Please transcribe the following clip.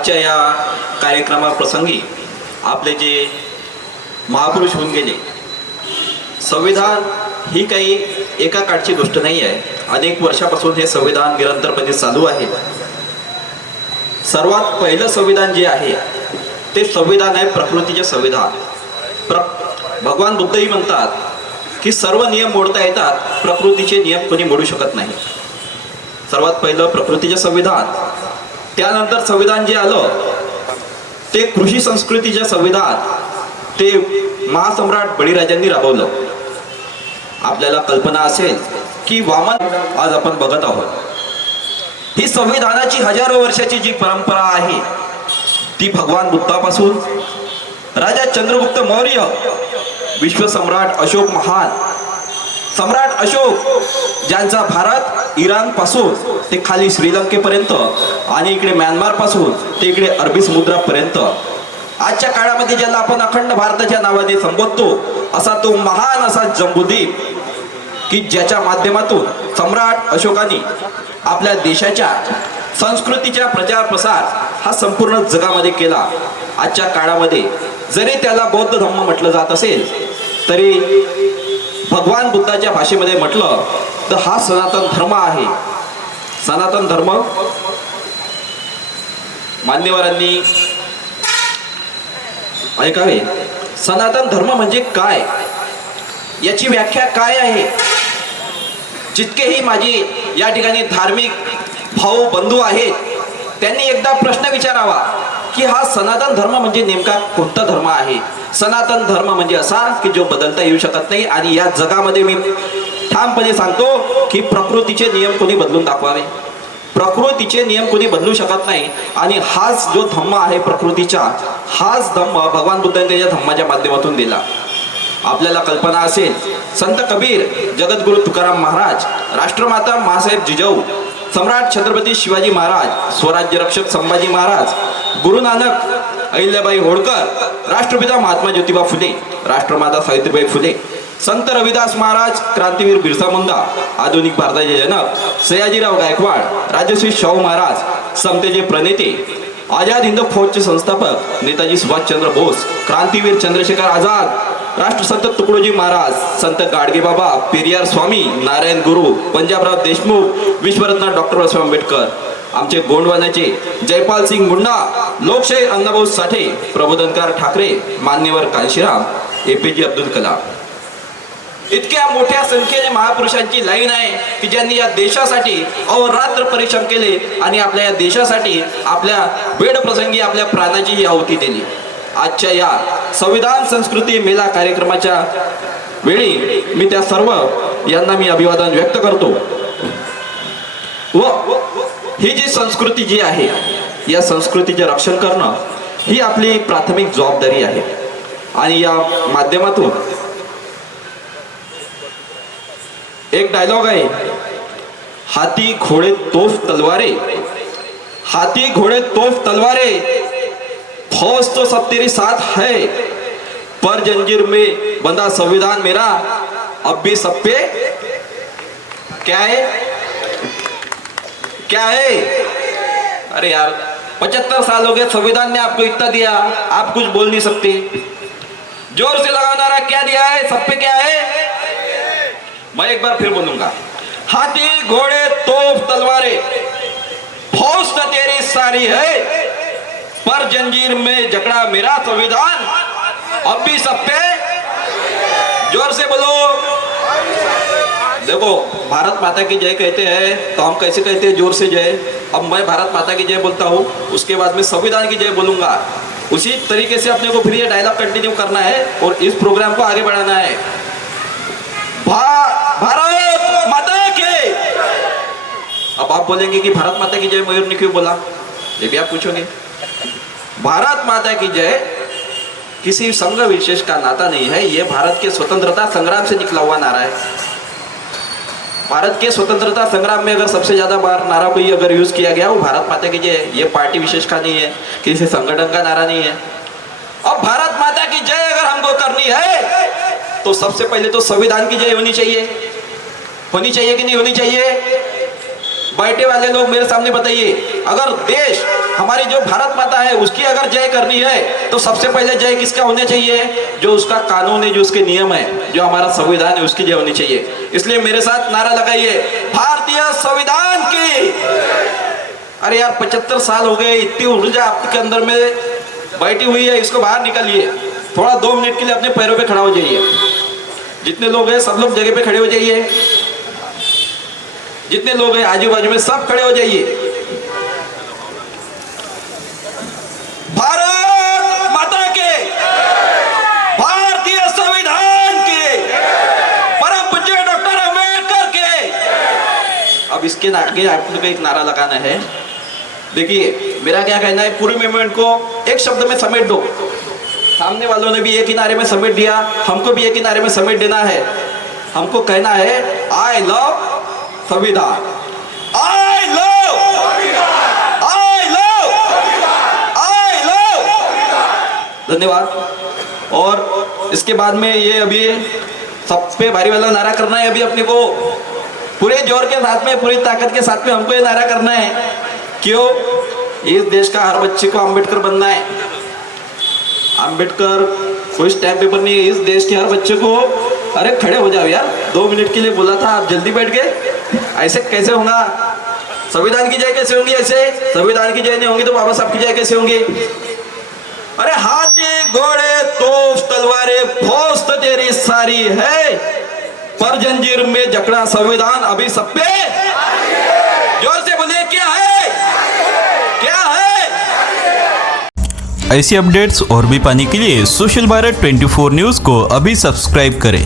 आजच्या या कार्यक्रमाप्रसंगी आपले जे महापुरुष होऊन गेले संविधान ही काही एका काळची गोष्ट नाही आहे. अनेक वर्षापासून हे संविधान निरंतरपणे चालू आहे. सर्वात पहिलं संविधान जे आहे ते संविधान आहे प्रकृतीचे संविधान. प्र भगवान बुद्धही म्हणतात की सर्व नियम मोडता येतात प्रकृतीचे नियम कोणी मोडू शकत नाही. सर्वात पहिलं प्रकृतीचे संविधान. त्यानंतर संविधान जे आलं ते कृषी संस्कृतीचे संविधान ते महासम्राट बळीराजांनी राबवलं. आपल्याला कल्पना असेल की वामन आज आपण बघत आहोत. ही संविधानाची हजारो वर्षाची जी परंपरा आहे ती भगवान बुद्धापासून राजा चंद्रगुप्त मौर्य विश्वसम्राट अशोक महान सम्राट अशोक ज्यांचा भारत इराणपासून ते खाली श्रीलंकेपर्यंत आणि इकडे म्यानमारपासून ते इकडे अरबी समुद्रापर्यंत. आजच्या काळामध्ये ज्याला आपण अखंड भारताच्या नावाने संबोधतो असा तो महान असा जम्बूद्वीप की ज्याच्या माध्यमातून सम्राट अशोकाने आपल्या देशाच्या संस्कृतीच्या प्रचार प्रसार हा संपूर्ण जगामध्ये केला. आजच्या काळामध्ये जरी त्याला बौद्ध धर्म म्हटलं जात असेल तरी भगवान बुद्धाच्या भाषेमध्ये म्हटलं तर हा सनातन धर्म आहे. सनातन धर्म? मान्यवरांनी ऐकावे. सनातन धर्म म्हणजे काय? याची व्याख्या काय आहे? जितकेही माझी या ठिकाणी धार्मिक भाऊ बंधू आहेत त्यांनी एकदा प्रश्न विचारावा की हा सनातन धर्म म्हणजे नेमका कोणता धर्म आहे? सनातन धर्म म्हणजे असा की जो बदलता येऊ शकत नाही. आणि या जगामध्ये मी ठामपणे सांगतो की प्रकृतीचे नियम कोणी बदलून दाखवावे प्रकृतीचे नियम कोणी बदलू शकत नाही. आणि हाच जो धम्म आहे प्रकृतीचा हाच धम्म भगवान बुद्धांनी त्याच्या धम्माच्या माध्यमातून दिला. आपल्याला कल्पना असेल संत कबीर जगद्गुरु तुकाराम महाराज राष्ट्रमाता महासाहेब जिजाऊ सम्राट छत्रपती शिवाजी महाराज स्वराज्य रक्षक संभाजी महाराज गुरु नानक अहिल्याबाई होळकर राष्ट्रपिता महात्मा ज्योतिबा फुले राष्ट्रमाता सावित्रीबाई फुले संत रविदास महाराज क्रांतीवीर बिरसा मुंडा आधुनिक भारताचे जनक सयाजीराव गायकवाड राजश्री शाहू महाराज समतेचे प्रणेते आझाद हिंद फौजचे संस्थापक नेताजी सुभाषचंद्र बोस क्रांतीवीर चंद्रशेखर आझाद राष्ट्रसंत तुकडोजी महाराज संत गाडगेबाबा पेरियार स्वामी नारायण गुरु पंजाबराव देशमुख विश्वरत्न डॉक्टर बाबासाहेब आंबेडकर. आमचे गोंडवानाचे जयपाल सिंग मुंडा लोकशाही अण्णाभाऊ साठे प्रबोधनकार ठाकरे मान्यवर कांशीराम ए पी जे अब्दुल कलाम. इतक्या मोठ्या संख्येने महापुरुषांची लाईन आहे की ज्यांनी या देशासाठी अहोरात्र परिश्रम केले आणि आपल्या या देशासाठी आपल्या वेळ प्रसंगी आपल्या प्राणाची ही आहुती दिली. आजच्या या संविधान संस्कृती मेला कार्यक्रमाच्या वेळी मी त्या सर्व यांना मी अभिवादन व्यक्त करतो. व ही जी संस्कृती जी आहे या संस्कृतीचे रक्षण करणं ही आपली प्राथमिक जबाबदारी आहे. आणि या माध्यमातून एक डायलॉग आहे. हाती घोडे तोफ तलवारे हाथी घोड़े तोफ तलवारे फौज तो सब तेरी साथ है पर जंजीर में बंदा संविधान मेरा अब भी सब पे क्या है? क्या है? अरे यार, पचहत्तर साल हो गए, संविधान ने आपको इतना दिया, आप कुछ बोल नहीं सकते। ज़ोर से लगाना रहा, क्या दिया है? सब पे क्या है? मैं एक बार फिर बोलूँगा। हाथी, घोड़े तोप तलवारे, फौज तो तेरी सारी है, पर जंजीर में जकड़ा मेरा संविधान। अब भी सब पे? ज़ोर से बोलो। देखो भारत माता की जय कहते हैं तो हम कैसे कहते हैं ज़ोर से जय? अब मैं भारत माता की जय बोलता हूँ उसके बाद में संविधान की जय बोलूँगा। उसी तरीके से अपने को फिर ये डायलॉग कंटिन्यू करना है और इस प्रोग्राम को आगे बढ़ाना है। भा, भारत माता के अब आप बोलेंगे कि भारत माता की जय मयूर ने क्यों बोला? ये भी आप पूछोगे। भारत माता की जय किसी संघ विशेष का नाता नहीं है ये भारत के स्वतंत्रता संग्राम से निकला हुआ नारा है। भारत के स्वतंत्रता संग्राम में अगर सबसे ज़्यादा बार नारा कोई अगर यूज़ किया गया, वो भारत माता की जय ये पार्टी विशेष का नहीं है, किसी संगठन का नारा नहीं है। अब भारत माता की जय अगर हमको करनी है तो सबसे पहले तो संविधान की जय होनी चाहिए। होनी चाहिए कि नहीं होनी चाहिए? बैठे वाले लोग मेरे सामने बताइए, अगर देश हमारी जो भारत माता है, उसकी अगर जय करनी है तो सबसे पहले जय किसका होना चाहिए? जो उसका कानून है, जो उसके नियम है, जो हमारा संविधान है, उसकी जय होनी चाहिए। इसलिए मेरे साथ नारा लगाइए। भारतीय संविधान की। अरे यार, पचहत्तर साल हो गए, इतनी ऊर्जा आपके अंदर में बैठी हुई है, इसको बाहर निकालिए। थोड़ा दो मिनट के लिए अपने पैरों पे खड़ा हो जाइए। जितने लोग हैं, सब लोग जगह पे खड़े हो जाइए। जितने लोग हैं आजू बाजू में सब खड़े हो जाइए। भारत माता के। भारतीय संविधान के। परम पूज्य डॉक्टर अंबेडकर के। अब इसके आगे आपको एक नारा लगाना है। देखिए, मेरा क्या कहना है, पूरे मूवमेंट को एक शब्द में समेट दो। सामने वालों ने भी एक किनारे में समेट दिया, हमको भी एक किनारे में समेट देना है। हमको कहना है आई लव संविधान I love I love I love धन्यवाद। और इसके बाद में ये अभी सब पे भारी वाला नारा करना है अभी अपने को। पूरे ज़ोर के साथ में, पूरी ताकत के साथ में हमको ये नारा करना है। क्यों? इस देश का हर बच्चे को अंबेडकर बनना है। अंबेडकर कोई स्टैम्प पेपर नहीं है। इस देश के हर बच्चे को, अरे खड़े हो जाओ यार। दो मिनट के लिए बोला था, आप जल्दी बैठ गए। ऐसे कैसे होगा? संविधान की जय कैसे होंगी ऐसे? संविधान की जय नहीं होंगी तो बाबा साहब की जय कैसे होंगी? अरे हाथी, घोड़े, तोफ, तलवारे, फौज तो तेरी सारी है। पर जंजीर में जकड़ा संविधान अभी सब पे ज़ोर से बोलिए, क्या है? क्या है? ऐसी अपडेट्स और भी पाने के लिए सोशल भारत 24 न्यूज़ को अभी सब्सक्राइब करें।